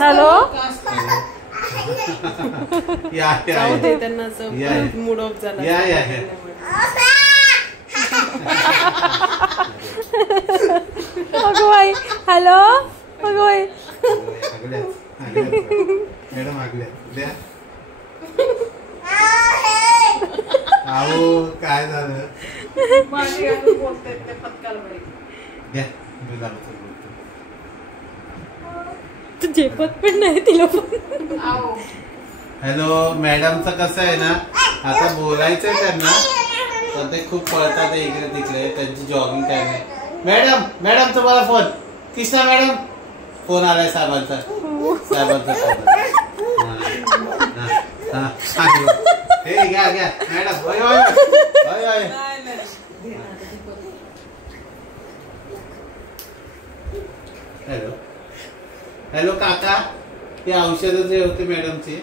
hello जाऊ दे त्यांना mood off झाला अगवाई हॅलो अगवाई मॅडम आगल्या द्या अहो काय झालं झेपत पण नाही तिला पण हॅलो मॅडमचं कसं आहे ना आता बोलायचंय त्यांना तर ते खूप पळतात इकडे तिकडे त्यांची जॉगिंग टाइम आहे मॅडम मॅडम तुम्हाला फोन कृष्णा मॅडम फोन आलाय साहेबांचा हे घ्या घ्या मॅडम हॅलो हॅलो काका ते औषध जे होते मॅडमचे